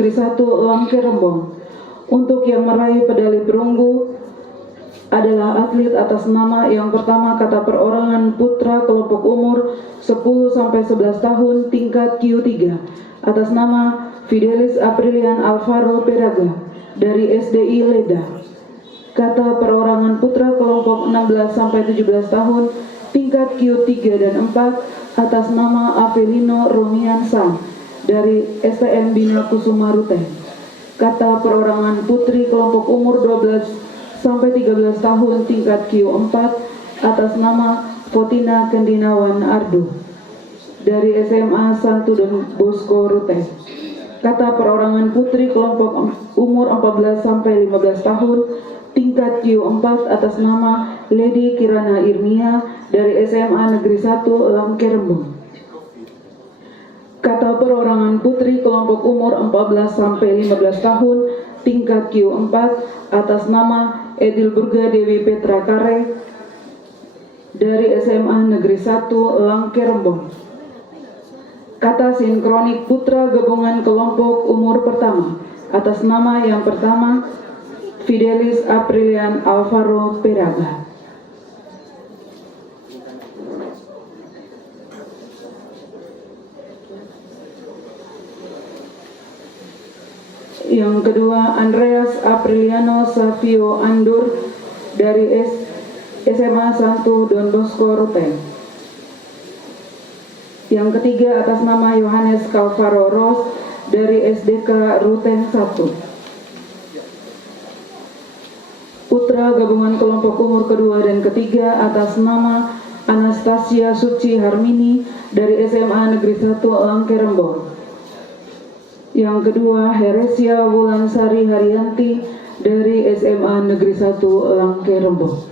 Negeri 1 Langke Rembong. Untuk yang meraih medali perunggu adalah atlet atas nama yang pertama kata perorangan putra kelompok umur 10-11 tahun tingkat Q3 atas nama Fidelis Aprilian Alvaro Peraga dari SDI Leda. Kata perorangan putra kelompok 16-17 tahun tingkat Q3 dan 4 atas nama Avelino Romian San dari STM Bina Kusuma Ruteng. Kata perorangan putri kelompok umur 12-13 tahun tingkat Q4 atas nama Fotina Kendinawan Ardo dari SMA Santo Don Bosco Ruteng. Kata perorangan putri kelompok umur 14-15 tahun tingkat Q4 atas nama Lady Kirana Irmia dari SMA Negeri 1 Langke Rembong. Kata perorangan putri kelompok umur 14-15 tahun tingkat Q4 atas nama Edilburga Dewi Petra Kare dari SMA Negeri 1 Langke Rembong. Kata sinkronik putra gabungan kelompok umur pertama atas nama yang pertama Fidelis Aprilian Alvaro Peraga. Yang kedua, Andreas Apriliano Savio Andur dari SMA Santo Don Bosco Ruteng. Yang ketiga, atas nama Yohanes Calvaro Ros dari SDK Ruteng 1. Putra gabungan kelompok umur kedua dan ketiga atas nama Anastasia Suci Harmini dari SMA Negeri 1 Langke Rembong. Yang kedua, Heresia Wulansari Haryanti dari SMA Negeri 1 Langke Rembong.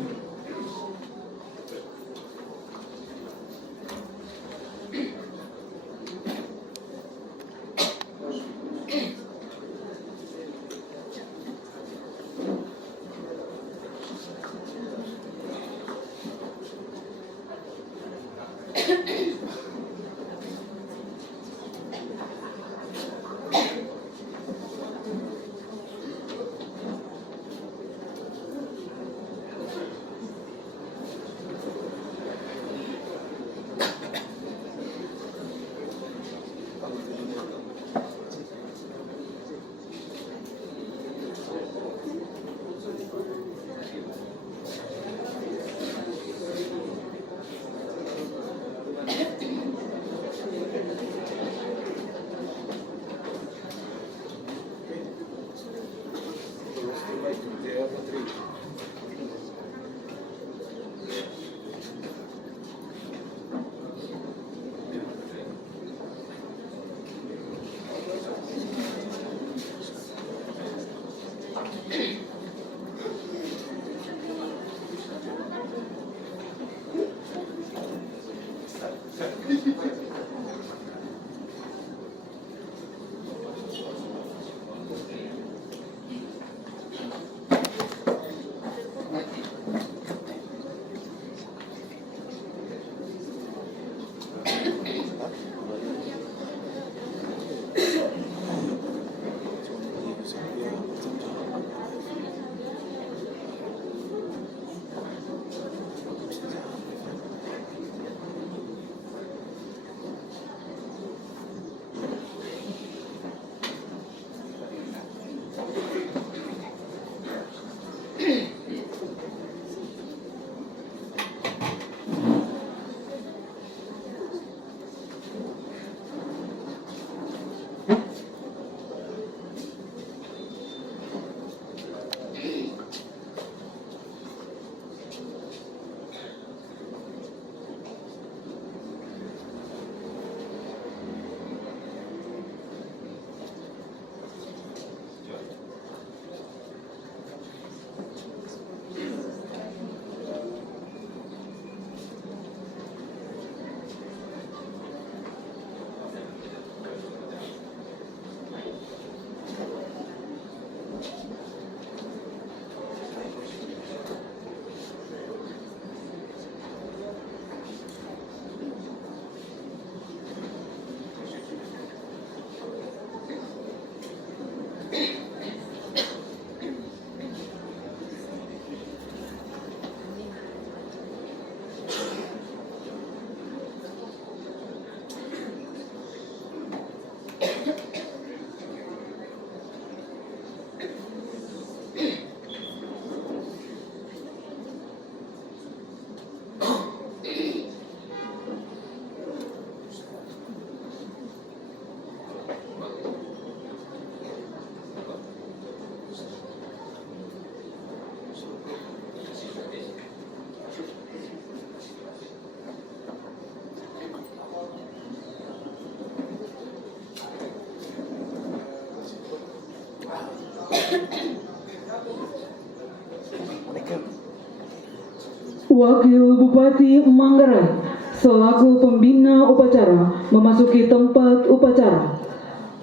Wakil Bupati Manggarai selaku pembina upacara memasuki tempat upacara.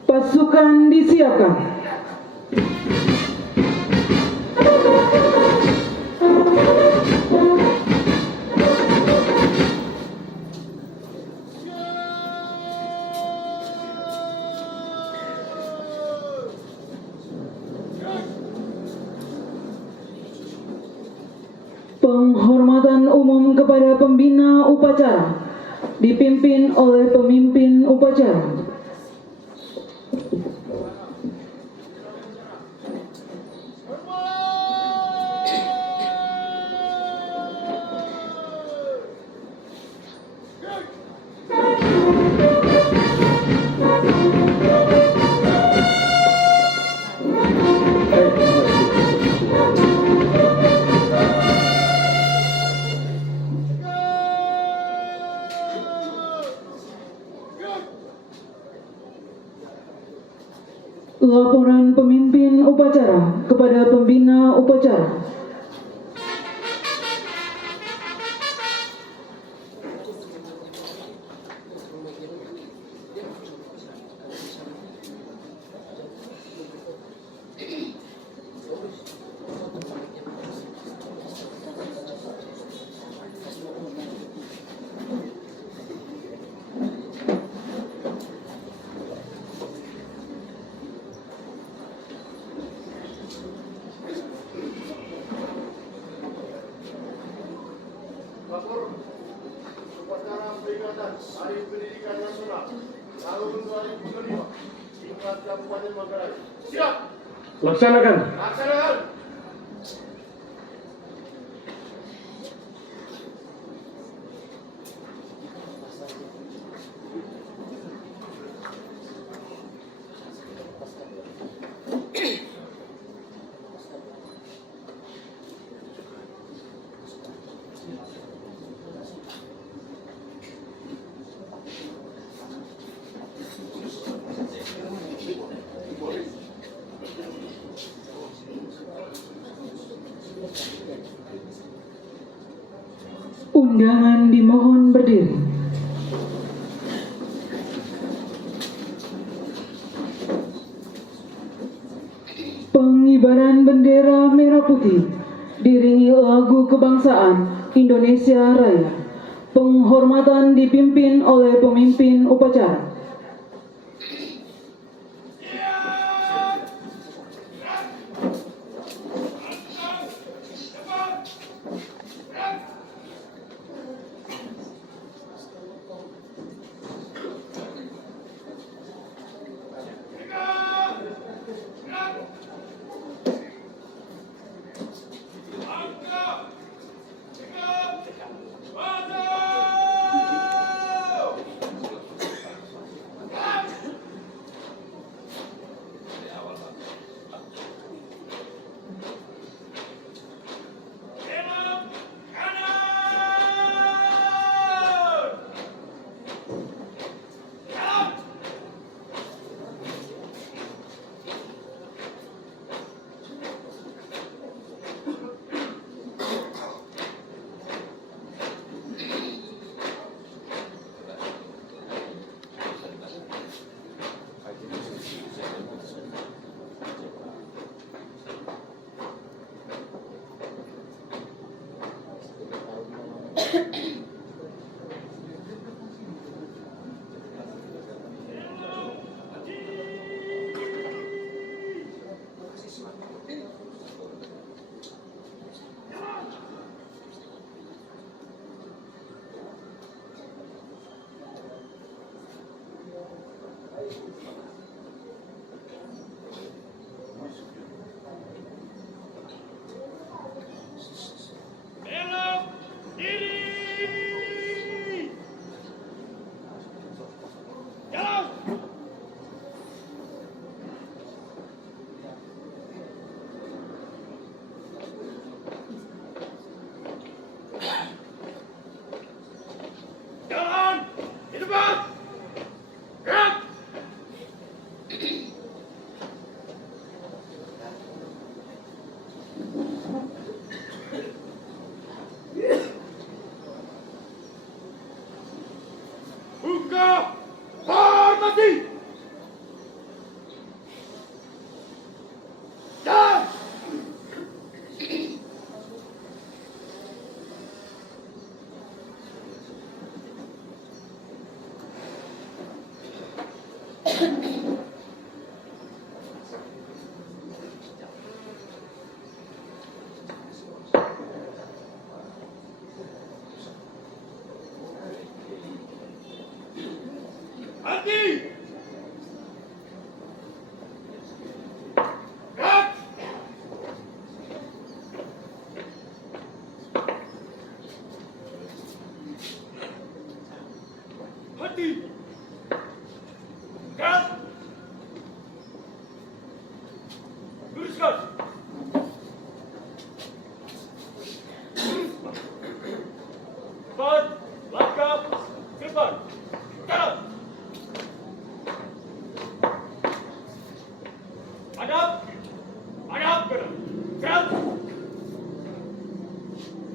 Pasukan disiapkan. Penghormatan umum kepada pembina upacara dipimpin oleh pemimpin upacara. Laporan pemimpin upacara kepada pembina upacara. Lapor upacara peringatan Hari Pendidikan Nasional tahun 2005 tingkat Kabupaten Manggarai. Siap. Laksanakan. Laksanakan. Undangan dimohon berdiri. Pengibaran bendera merah putih diiringi lagu kebangsaan Indonesia Raya. Penghormatan dipimpin oleh pemimpin upacara. Belok kiri. Hadap! Hadap ka na! Gerak!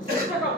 Cakap!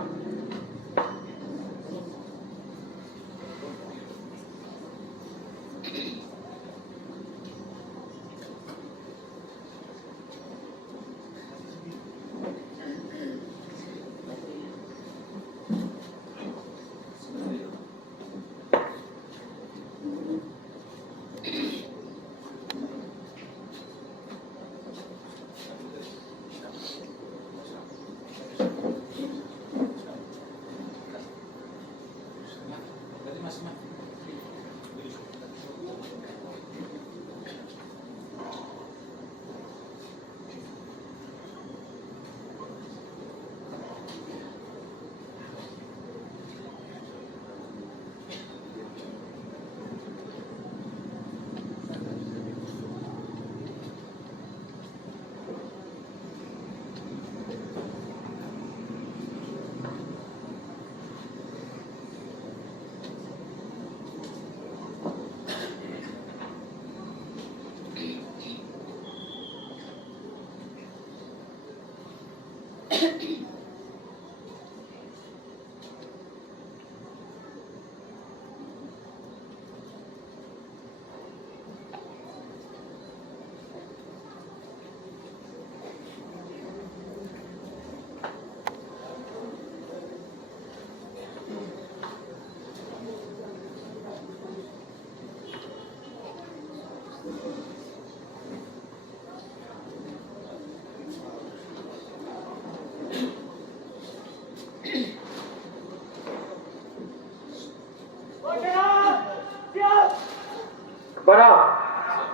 Kepada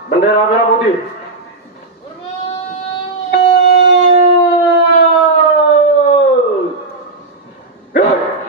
bendera merah putih. Gerak!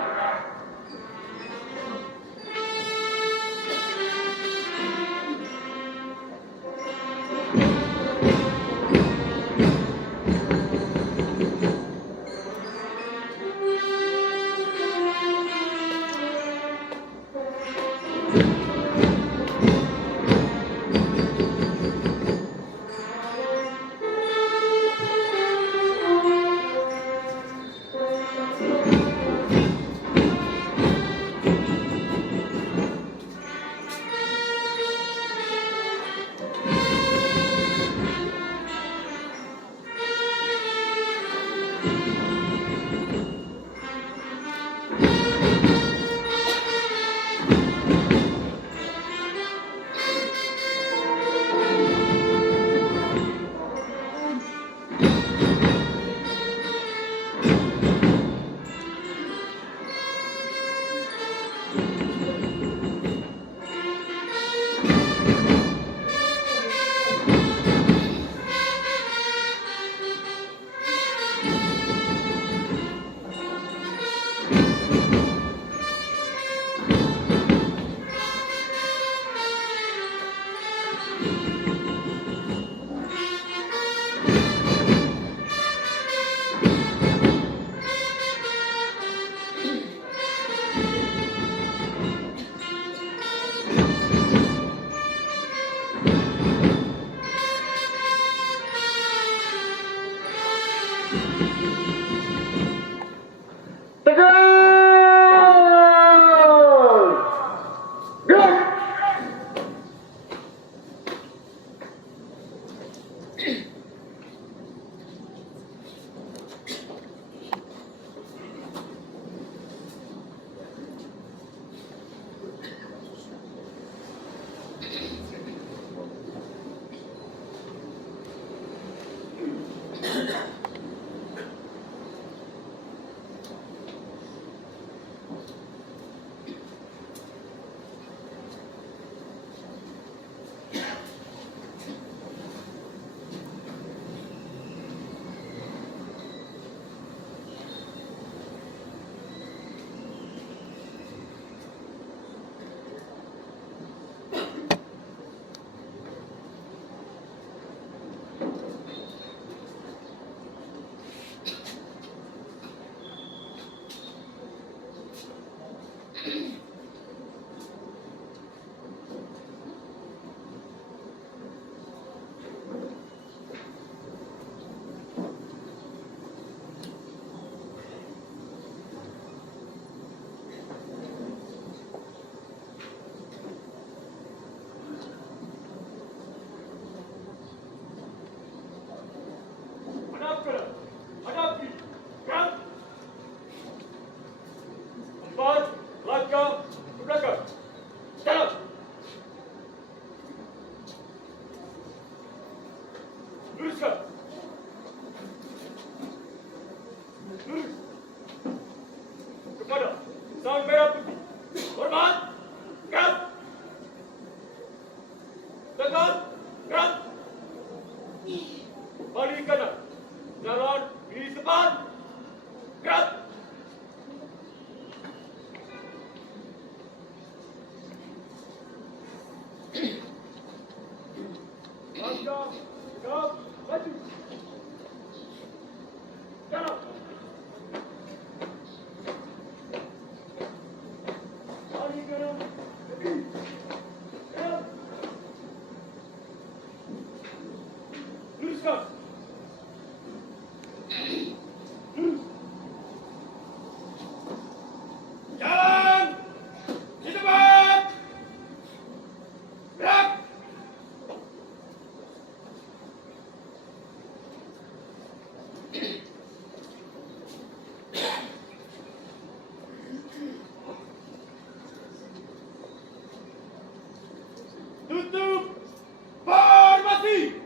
Luruskan. Lurus. Kepada Sang Merah Putih. Hormat. Gerak. Tegak. Gerak. Balik kanan. Jalan di depan. Gerak. Langkah. Gerak. Maju. Jalan. Balik kanan. Lebih. Gerak. Luruskan. Lurus. Jalan. Di depan. Gerak. Tutup. Formasi.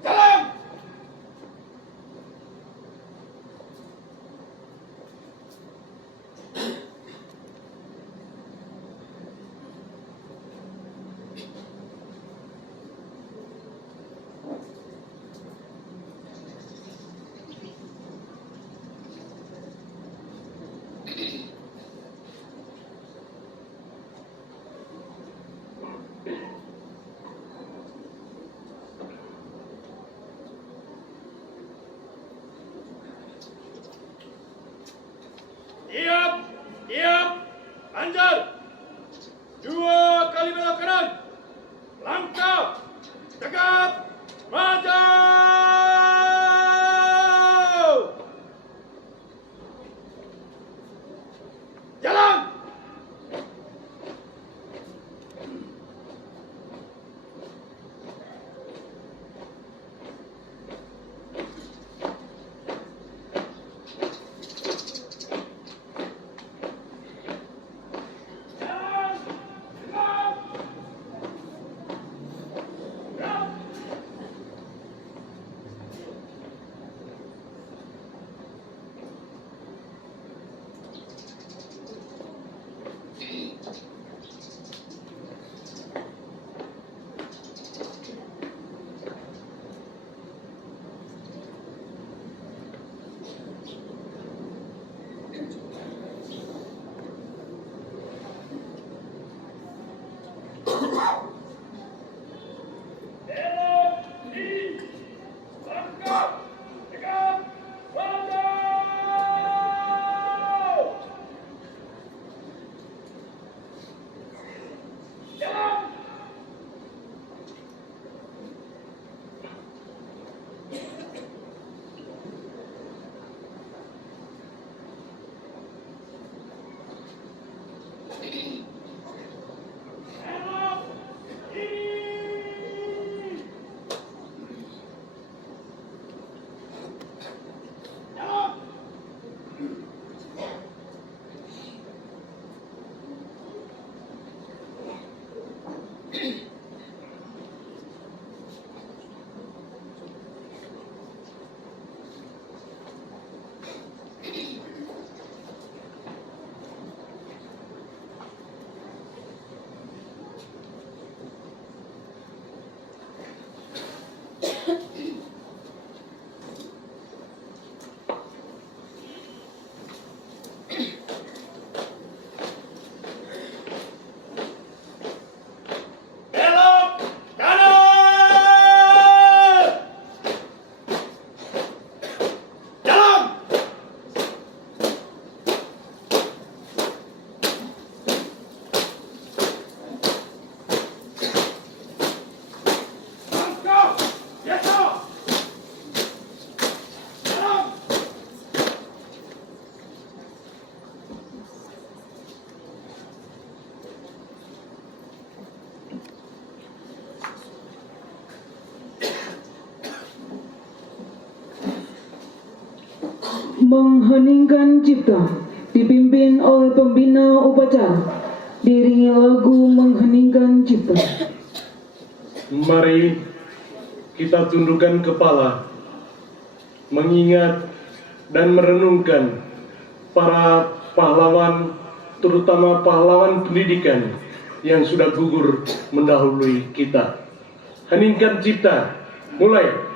Jalan. Diam, diam, lanjut. 2 kali belok kanan. Langkah, tegap, maju. Jalan. Jalan. Tegap. Gerak. Belok kiri. Langkah, tegap, maju. Jalan. Belok kiri. Jalan. Belok kanan. Jalan. Langkah, biasa. Jalan. Mengheningkan cipta dipimpin oleh pembina upacara, diiringi lagu mengheningkan cipta. Mari kita tundukkan kepala, mengingat dan merenungkan para pahlawan, terutama pahlawan pendidikan yang sudah gugur mendahului kita. Heningkan cipta, mulai.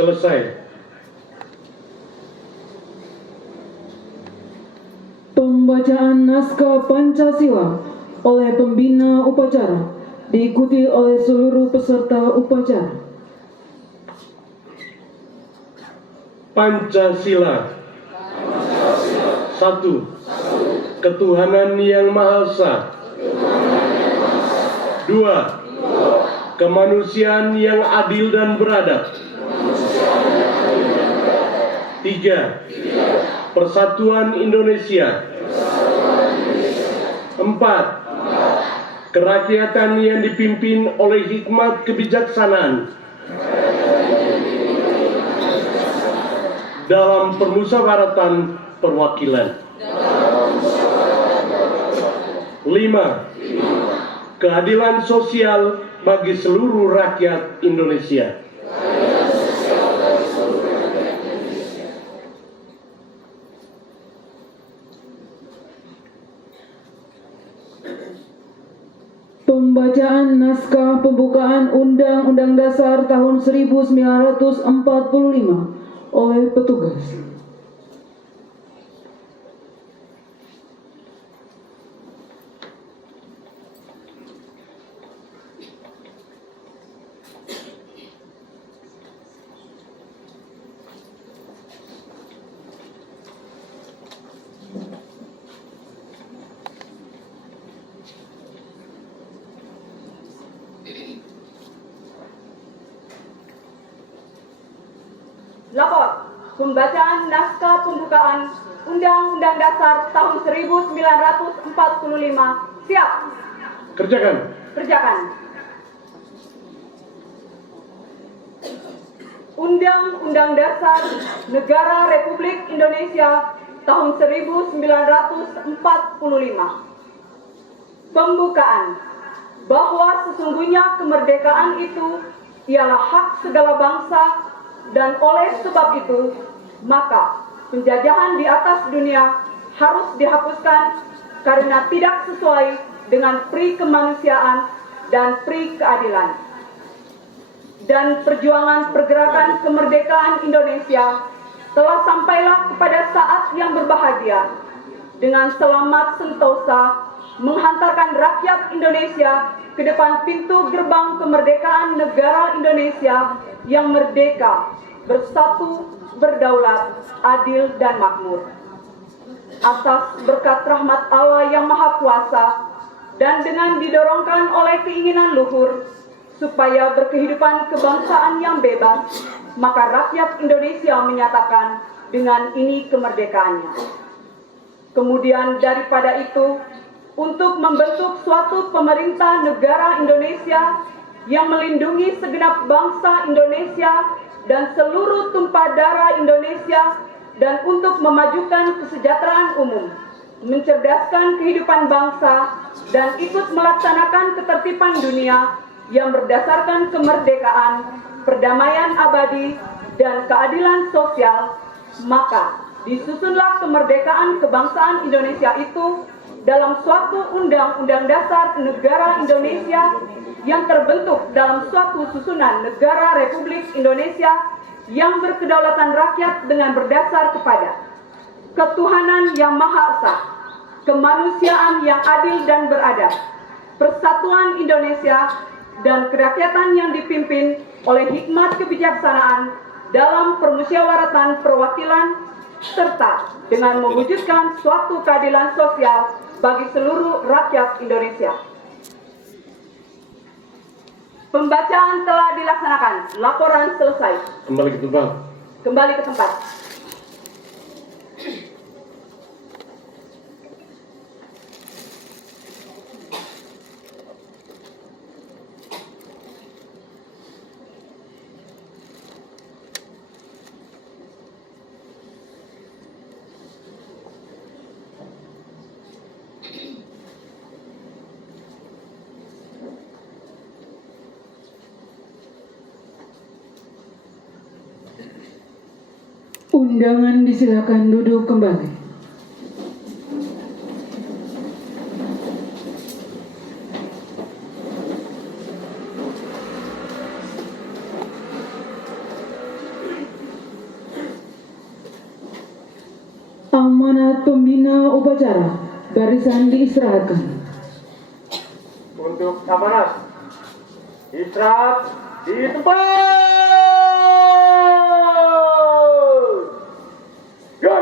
Selesai. Pembacaan naskah Pancasila oleh pembina upacara diikuti oleh seluruh peserta upacara. Pancasila. 1. Ketuhanan yang Maha Esa. 2. Kemanusiaan yang adil dan beradab. 3. Persatuan Indonesia. 4. Kerakyatan yang dipimpin oleh hikmat kebijaksanaan dalam permusyawaratan perwakilan. 5. Keadilan sosial bagi seluruh rakyat Indonesia. Pembacaan naskah pembukaan Undang-Undang Dasar tahun 1945 oleh petugas. Lapor, pembacaan naskah pembukaan Undang-Undang Dasar tahun 1945. Siap. Kerjakan. Kerjakan. Undang-Undang Dasar Negara Republik Indonesia tahun 1945. Pembukaan. Bahwa sesungguhnya kemerdekaan itu ialah hak segala bangsa, dan oleh sebab itu, maka penjajahan di atas dunia harus dihapuskan karena tidak sesuai dengan pri kemanusiaan dan pri keadilan. Dan perjuangan pergerakan kemerdekaan Indonesia telah sampailah kepada saat yang berbahagia dengan selamat sentosa menghantarkan rakyat Indonesia ke depan pintu gerbang kemerdekaan negara Indonesia yang merdeka, bersatu, berdaulat, adil, dan makmur. Atas berkat rahmat Allah yang Maha Kuasa dan dengan didorongkan oleh keinginan luhur supaya berkehidupan kebangsaan yang bebas, maka rakyat Indonesia menyatakan dengan ini kemerdekaannya. Kemudian daripada itu, untuk membentuk suatu pemerintah negara Indonesia yang melindungi segenap bangsa Indonesia dan seluruh tumpah darah Indonesia dan untuk memajukan kesejahteraan umum, mencerdaskan kehidupan bangsa, dan ikut melaksanakan ketertiban dunia yang berdasarkan kemerdekaan, perdamaian abadi, dan keadilan sosial, maka disusunlah kemerdekaan kebangsaan Indonesia itu dalam suatu Undang-Undang Dasar Negara Indonesia yang terbentuk dalam suatu susunan negara Republik Indonesia yang berkedaulatan rakyat dengan berdasar kepada ketuhanan yang Maha Esa, kemanusiaan yang adil dan beradab, persatuan Indonesia, dan kerakyatan yang dipimpin oleh hikmat kebijaksanaan dalam permusyawaratan perwakilan, serta dengan mewujudkan suatu keadilan sosial bagi seluruh rakyat Indonesia. Pembacaan telah dilaksanakan. Laporan selesai. Kembali ke tempat. Kembali ke tempat. Undangan disilakan duduk kembali. Amanat pembina upacara, barisan diistirahatkan. Untuk amanat, istirahat di tempat. Yuk.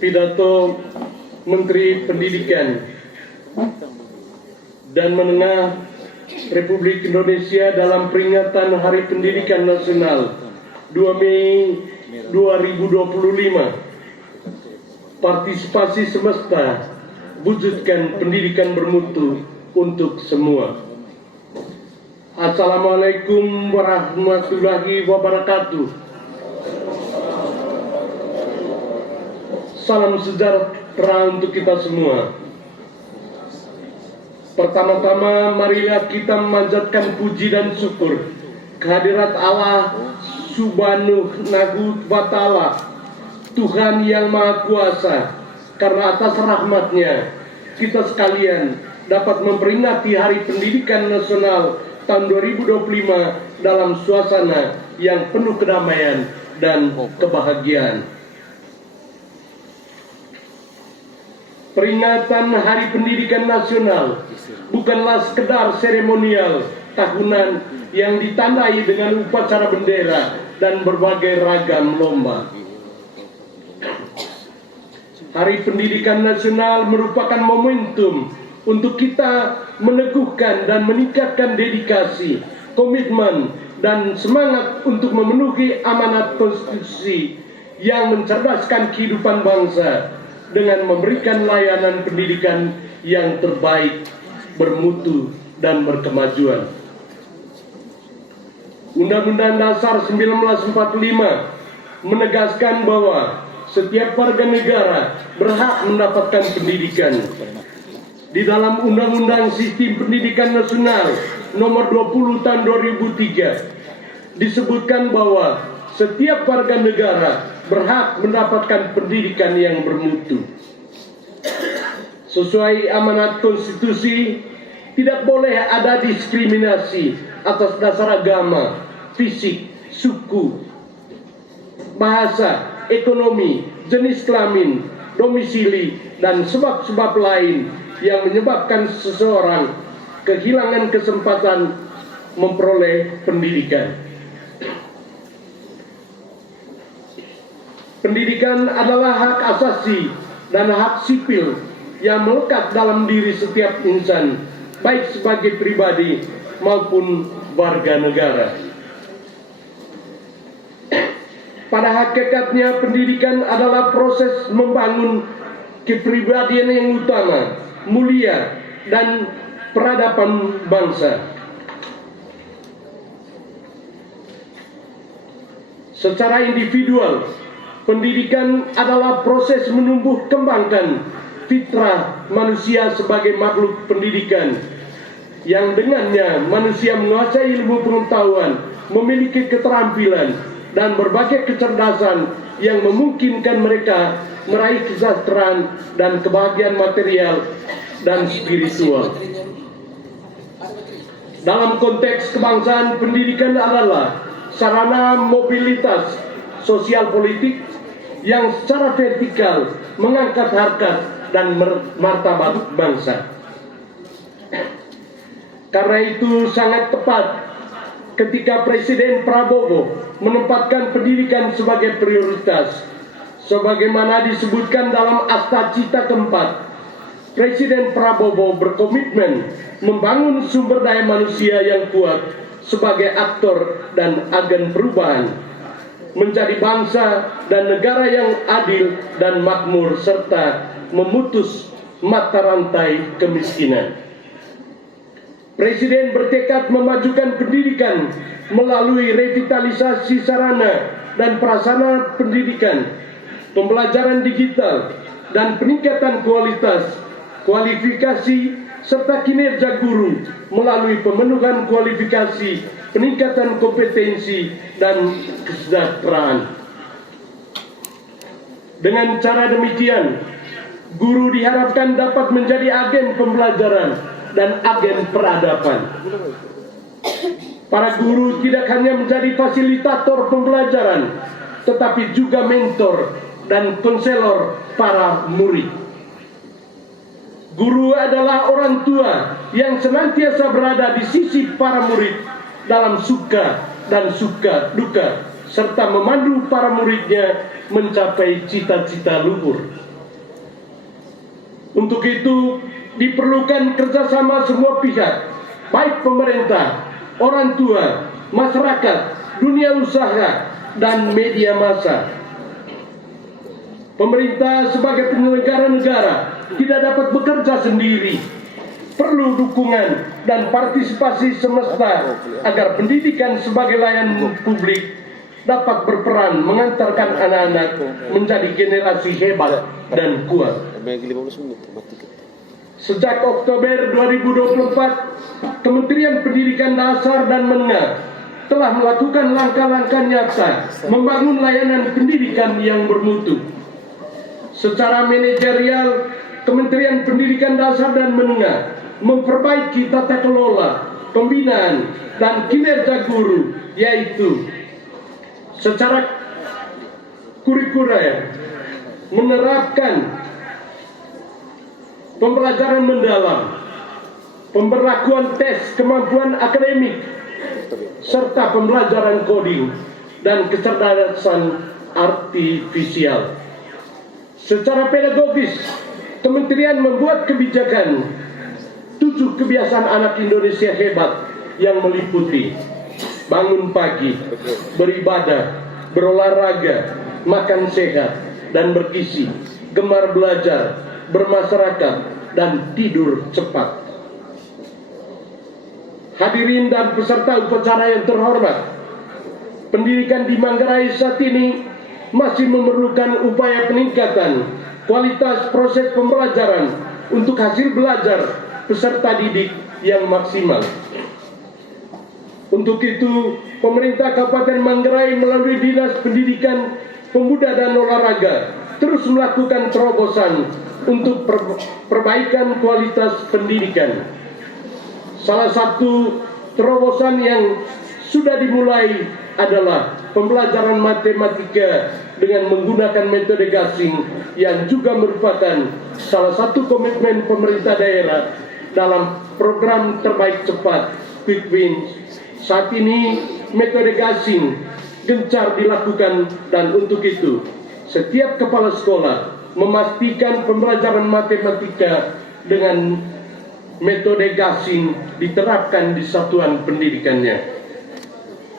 Pidato Menteri Pendidikan dan Menengah Republik Indonesia dalam peringatan Hari Pendidikan Nasional 2 Mei 2025. Partisipasi semesta, wujudkan pendidikan bermutu untuk semua. Assalamualaikum warahmatullahi wabarakatuh. Salam sejahtera untuk kita semua. Pertama-tama marilah kita memanjatkan puji dan syukur kehadirat Allah Subhanahu wa Ta'ala, Tuhan yang Maha Kuasa, karena atas rahmat-Nya kita sekalian dapat memperingati Hari Pendidikan Nasional tahun 2025 dalam suasana yang penuh kedamaian dan kebahagiaan. Peringatan Hari Pendidikan Nasional bukanlah sekedar seremonial tahunan yang ditandai dengan upacara bendera dan berbagai ragam lomba. Hari Pendidikan Nasional merupakan momentum untuk kita meneguhkan dan meningkatkan dedikasi, komitmen, dan semangat untuk memenuhi amanat konstitusi yang mencerdaskan kehidupan bangsa dengan memberikan layanan pendidikan yang terbaik, bermutu, dan berkemajuan. Undang-Undang Dasar 1945 menegaskan bahwa setiap warga negara berhak mendapatkan pendidikan. Di dalam Undang-Undang Sistem Pendidikan Nasional Nomor 20 Tahun 2003 disebutkan bahwa setiap warga negara berhak mendapatkan pendidikan yang bermutu. Sesuai amanat konstitusi, tidak boleh ada diskriminasi atas dasar agama, fisik, suku, bahasa, ekonomi, jenis kelamin, domisili, dan sebab-sebab lain yang menyebabkan seseorang kehilangan kesempatan memperoleh pendidikan. Pendidikan adalah hak asasi dan hak sipil yang melekat dalam diri setiap insan, baik sebagai pribadi maupun warga negara. Pada hakikatnya, pendidikan adalah proses membangun kepribadian yang utama, mulia, dan peradaban bangsa. Secara individual, pendidikan adalah proses menumbuh kembangkan fitrah manusia sebagai makhluk pendidikan, yang dengannya manusia menguasai ilmu pengetahuan, memiliki keterampilan, dan berbagai kecerdasan yang memungkinkan mereka meraih kesejahteraan dan kebahagiaan material dan spiritual. Dalam konteks kebangsaan, pendidikan adalah sarana mobilitas sosial politik yang secara vertikal mengangkat harkat dan martabat bangsa. Karena itu sangat tepat ketika Presiden Prabowo menempatkan pendidikan sebagai prioritas. Sebagaimana disebutkan dalam Asta Cita keempat, Presiden Prabowo berkomitmen membangun sumber daya manusia yang kuat sebagai aktor dan agen perubahan, menjadi bangsa dan negara yang adil dan makmur, serta memutus mata rantai kemiskinan. Presiden bertekad memajukan pendidikan melalui revitalisasi sarana dan prasarana pendidikan, pembelajaran digital, dan peningkatan kualifikasi serta kinerja guru melalui pemenuhan kualifikasi, peningkatan kompetensi, dan kesejahteraan. Dengan cara demikian, guru diharapkan dapat menjadi agen pembelajaran dan agen peradaban. Para guru tidak hanya menjadi fasilitator pembelajaran, tetapi juga mentor dan konselor para murid. Guru adalah orang tua yang senantiasa berada di sisi para murid dalam suka dan suka duka, serta memandu para muridnya mencapai cita-cita luhur. Untuk itu diperlukan kerjasama semua pihak, baik pemerintah, orang tua, masyarakat, dunia usaha, dan media massa. Pemerintah sebagai penyelenggara negara tidak dapat bekerja sendiri. Perlu dukungan dan partisipasi semesta agar pendidikan sebagai layanan publik dapat berperan mengantarkan anak-anak menjadi generasi hebat dan kuat. Sejak Oktober 2024, Kementerian Pendidikan Dasar dan Menengah telah melakukan langkah-langkah nyata membangun layanan pendidikan yang bermutu. Secara manajerial, Kementerian Pendidikan Dasar dan Menengah memperbaiki tata kelola, pembinaan, dan kinerja guru, yaitu secara kurikuler, menerapkan pembelajaran mendalam, pemberlakuan tes kemampuan akademik, serta pembelajaran coding dan kecerdasan artifisial. Secara pedagogis, Kementerian membuat kebijakan 7 kebiasaan anak Indonesia hebat yang meliputi bangun pagi, beribadah, berolahraga, makan sehat dan bergizi, gemar belajar, bermasyarakat, dan tidur cepat. Hadirin dan peserta upacara yang terhormat, pendidikan di Manggarai saat ini masih memerlukan upaya peningkatan kualitas proses pembelajaran untuk hasil belajar peserta didik yang maksimal. Untuk itu, pemerintah Kabupaten Manggarai melalui Dinas Pendidikan, Pemuda dan Olahraga terus melakukan terobosan untuk perbaikan kualitas pendidikan. Salah satu terobosan yang sudah dimulai adalah pembelajaran matematika dengan menggunakan metode gasing yang juga merupakan salah satu komitmen pemerintah daerah dalam program terbaik cepat Quick Wins. Saat ini metode gasing gencar dilakukan, dan untuk itu setiap kepala sekolah memastikan pembelajaran matematika dengan metode gasing diterapkan di satuan pendidikannya.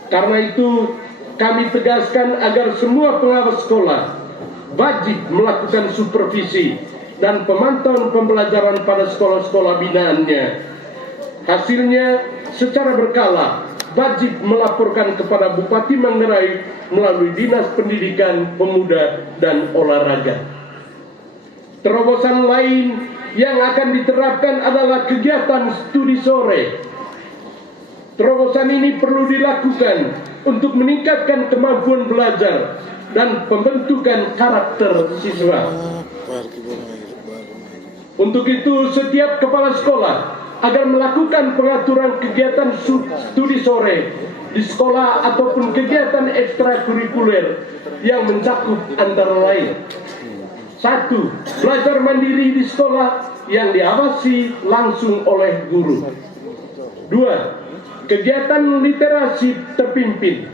Karena itu, kami tegaskan agar semua pengawas sekolah wajib melakukan supervisi dan pemantauan pembelajaran pada sekolah-sekolah binaannya. Hasilnya secara berkala wajib melaporkan kepada Bupati Manggarai melalui Dinas Pendidikan, Pemuda, dan Olahraga. Terobosan lain yang akan diterapkan adalah kegiatan studi sore. Terobosan ini perlu dilakukan untuk meningkatkan kemampuan belajar dan pembentukan karakter siswa. Untuk itu, setiap kepala sekolah agar melakukan pengaturan kegiatan studi sore di sekolah ataupun kegiatan ekstrakurikuler yang mencakup antara lain: 1. Belajar mandiri di sekolah yang diawasi langsung oleh guru. 2. Kegiatan literasi terpimpin,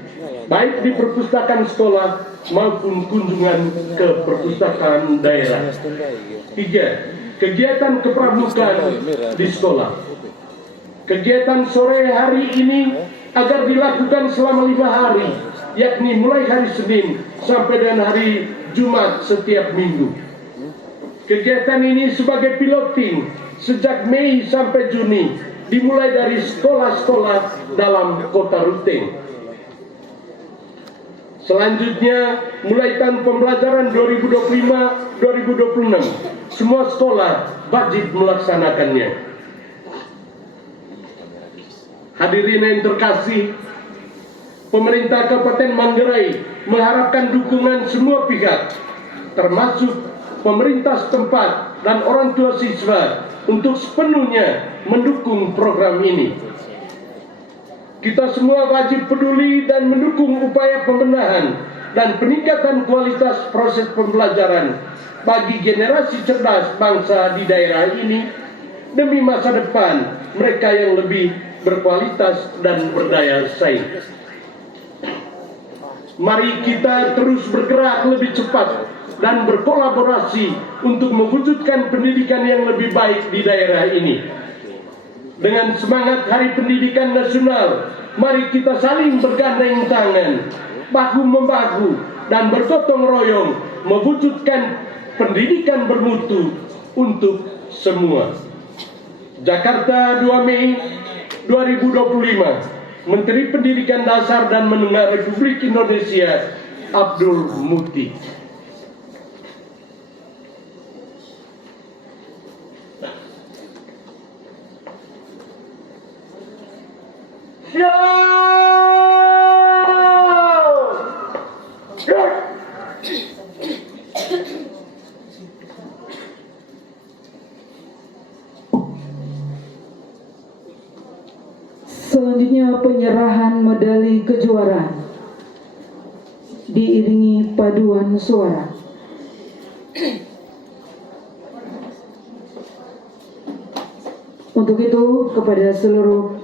baik di perpustakaan sekolah maupun kunjungan ke perpustakaan daerah. 3. Kegiatan kepramukaan di sekolah. Kegiatan sore hari ini agar dilakukan selama 5 hari, yakni mulai hari Senin sampai dengan hari Jumat setiap minggu. Kegiatan ini sebagai piloting sejak Mei sampai Juni, dimulai dari sekolah-sekolah dalam kota Ruteng. Selanjutnya, mulai tahun pembelajaran 2025-2026, semua sekolah wajib melaksanakannya. Hadirin yang terkasih, pemerintah Kabupaten Manggarai mengharapkan dukungan semua pihak, termasuk pemerintah setempat dan orang tua siswa, untuk sepenuhnya mendukung program ini. Kita semua wajib peduli dan mendukung upaya pembenahan dan peningkatan kualitas proses pembelajaran bagi generasi cerdas bangsa di daerah ini, demi masa depan mereka yang lebih berkualitas dan berdaya saing. Mari kita terus bergerak lebih cepat dan berkolaborasi untuk mewujudkan pendidikan yang lebih baik di daerah ini. Dengan semangat Hari Pendidikan Nasional, mari kita saling bergandeng tangan, bahu-membahu, dan bergotong royong mewujudkan pendidikan bermutu untuk semua. Jakarta, 2 Mei 2025. Menteri Pendidikan Dasar dan Menengah Republik Indonesia Abdul Muti. Selanjutnya penyerahan medali kejuaraan diiringi paduan suara. Untuk itu, kepada seluruh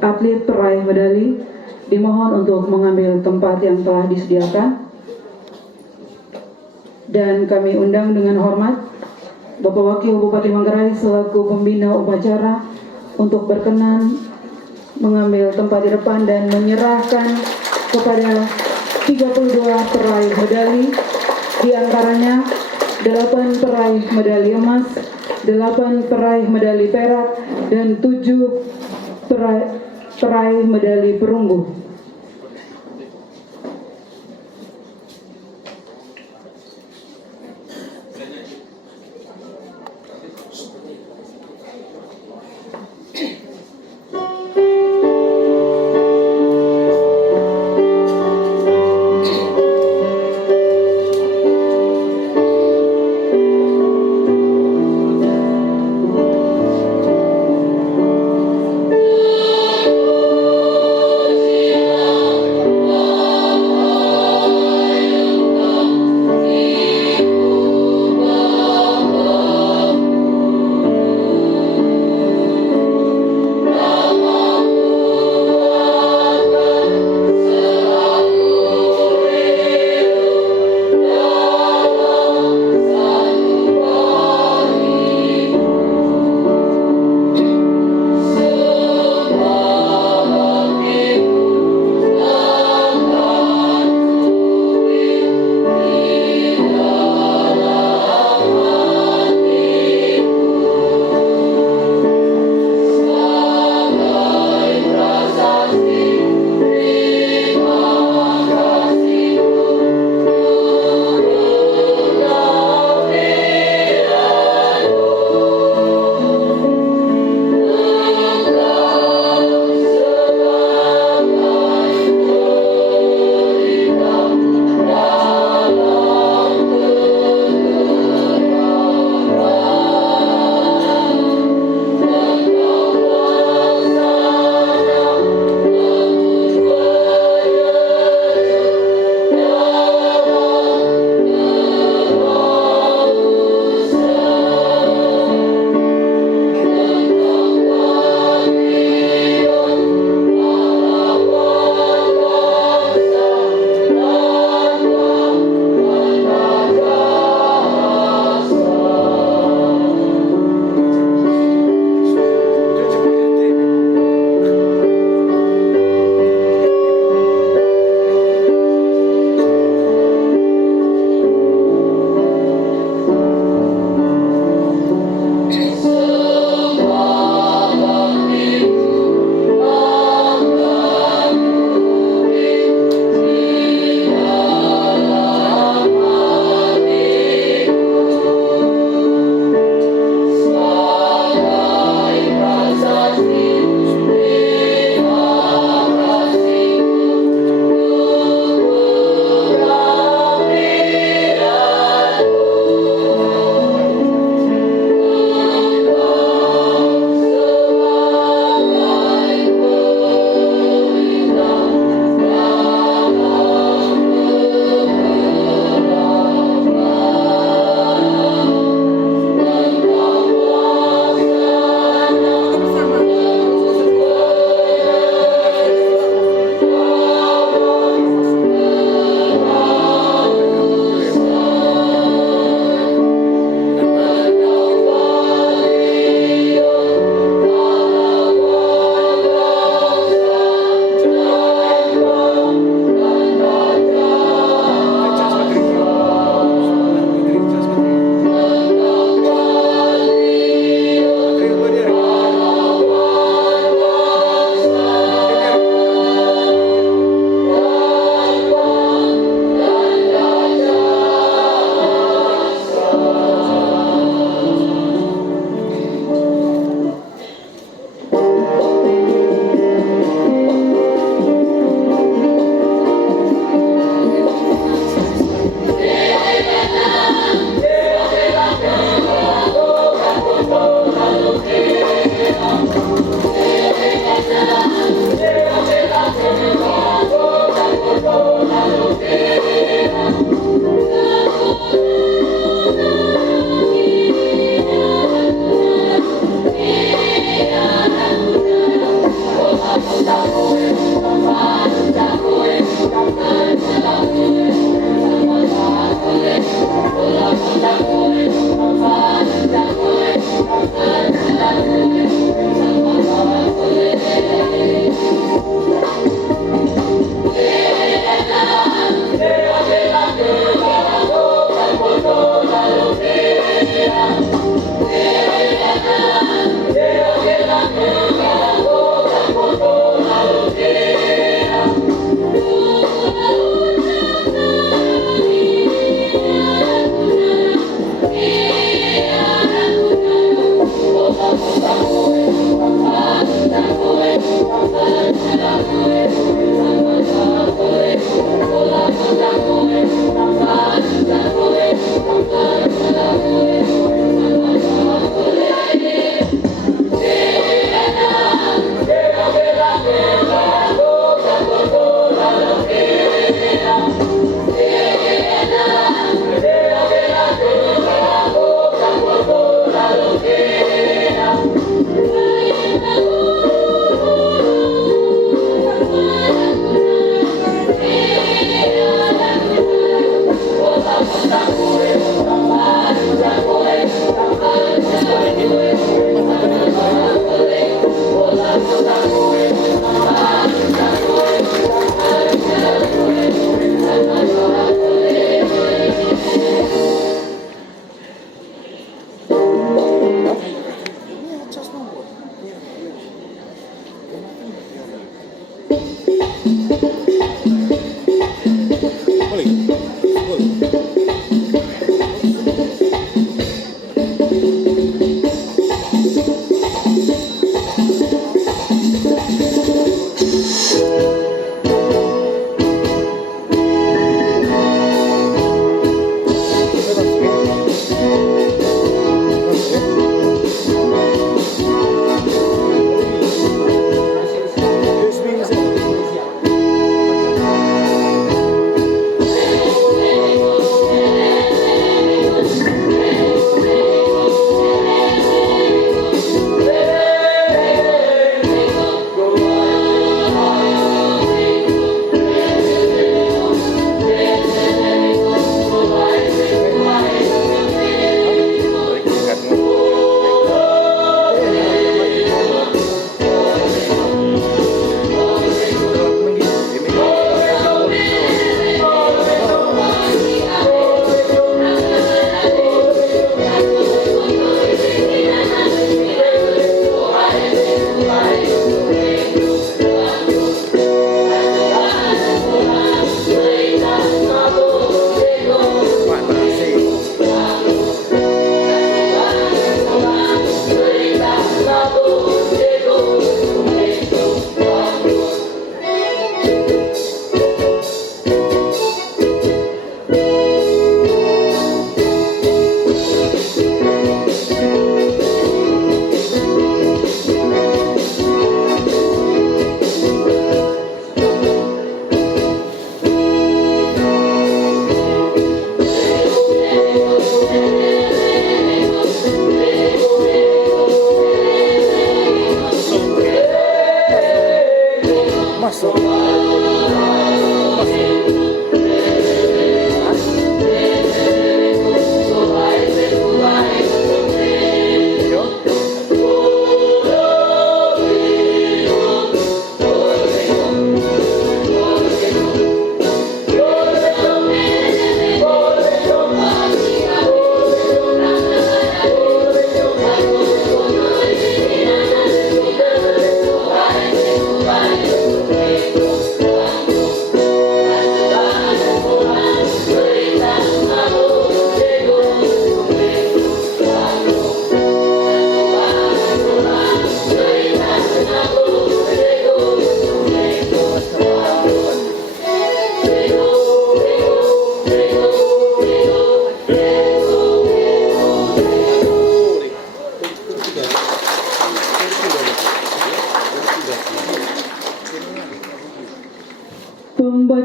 atlet peraih medali dimohon untuk mengambil tempat yang telah disediakan, dan kami undang dengan hormat Bapak Wakil Bupati Manggarai selaku pembina upacara untuk berkenan mengambil tempat di depan dan menyerahkan kepada 32 peraih medali, diantaranya 8 peraih medali emas, 8 peraih medali perak, dan 7 peraih medali perunggu.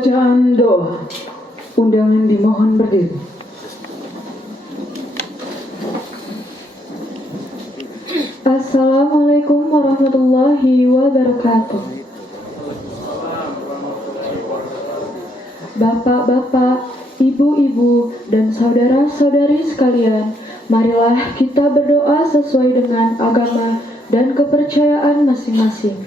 Pembacaan doa. Undangan dimohon berdiri. Assalamualaikum warahmatullahi wabarakatuh. Bapak-bapak, ibu-ibu, dan saudara-saudari sekalian, marilah kita berdoa sesuai dengan agama dan kepercayaan masing-masing.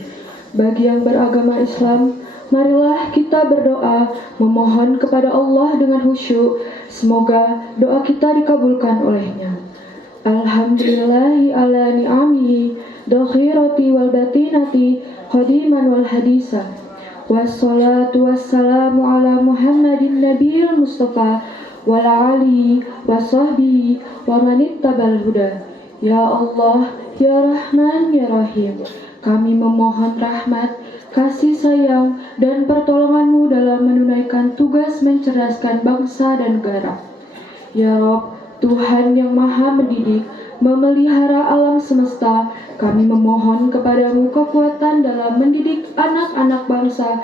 Bagi yang beragama Islam, marilah kita berdoa memohon kepada Allah dengan khusyuk, semoga doa kita dikabulkan olehnya. Alhamdulillahi ala ni'amihi dokhirati wal batinati qadiman wal hadisa. Wassalatu wassalamu ala Muhammadin nabiyil mustafa wala alihi wa sahbihi wa manittabal huda. Ya Allah, ya Rahman, ya Rahim, kami memohon rahmat, kasih sayang, dan pertolongan-Mu dalam menunaikan tugas mencerdaskan bangsa dan negara. Ya Rabb, Tuhan yang maha mendidik, memelihara alam semesta, kami memohon kepadamu kekuatan dalam mendidik anak-anak bangsa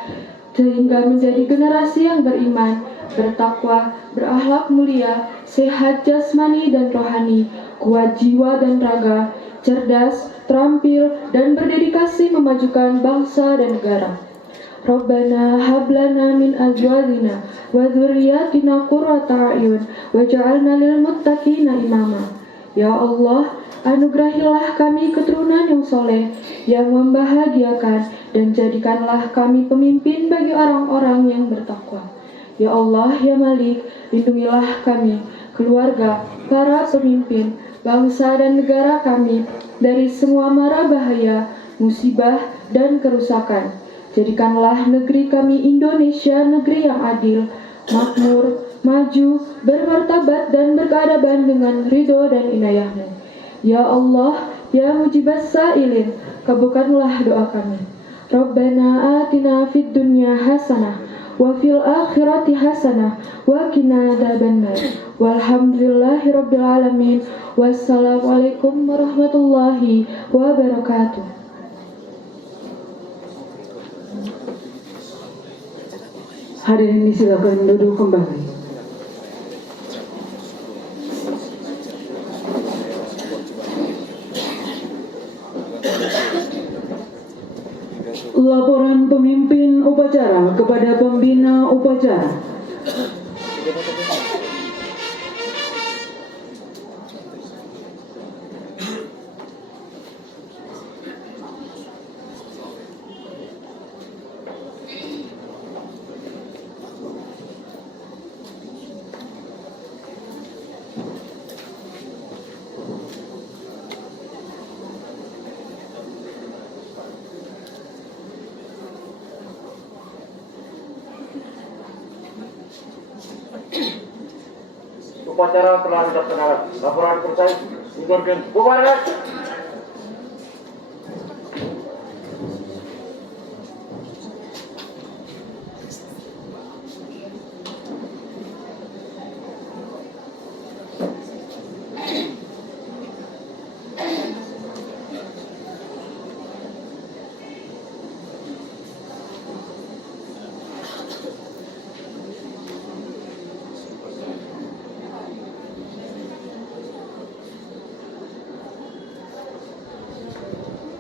sehingga menjadi generasi yang beriman, bertakwa, berakhlak mulia, sehat jasmani dan rohani, kuat jiwa dan raga, cerdas, terampil, dan berdedikasi memajukan bangsa dan negara. Rabbana hablana min azwajina wa dzurriyyatina qurrata a'yun waj'alna lil muttaqina imama. Ya Allah, anugerahilah kami keturunan yang soleh, yang membahagiakan, dan jadikanlah kami pemimpin bagi orang-orang yang bertakwa. Ya Allah, ya Malik, lindungilah kami, keluarga, para pemimpin, bangsa dan negara kami dari semua mara bahaya, musibah, dan kerusakan. Jadikanlah negeri kami Indonesia negeri yang adil, makmur, maju, bermartabat dan berkeadaban dengan ridho dan inayah-Mu. Ya Allah, ya mujibas sa'ilin, kabulkanlah doa kami. Rabbana atina fid dunya hasanah wa fil akhirati hasanah wa qina adzabannar. Walhamdulillahi rabbil alamin. Wassalamualaikum warahmatullahi wabarakatuh. Hadirin disilakan duduk kembali. Laporan pemimpin upacara kepada pembina upacara. Upacara telah dilaksanakan. Laporan selesai. Mungkin bubarkan.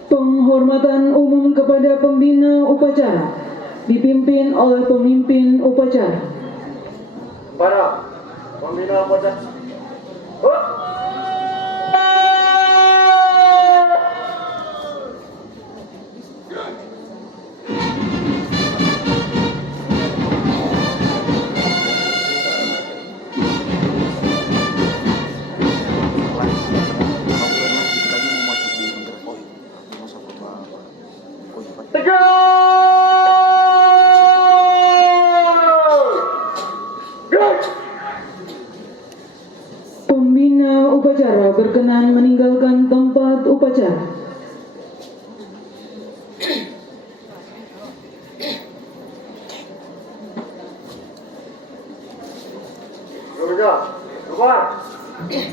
Penghormatan umum kepada pembina upacara dipimpin oleh pemimpin upacara. Para pembina upacara. Oh. Pembina upacara berkenan meninggalkan tempat upacara. Keluar.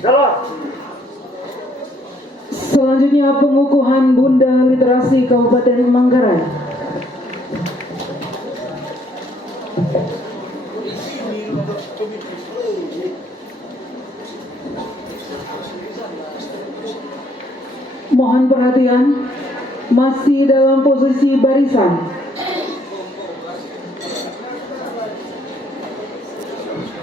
Jalan. Selanjutnya pengukuhan Bunda Literasi Kabupaten Manggarai. Mohon perhatian, masih dalam posisi barisan.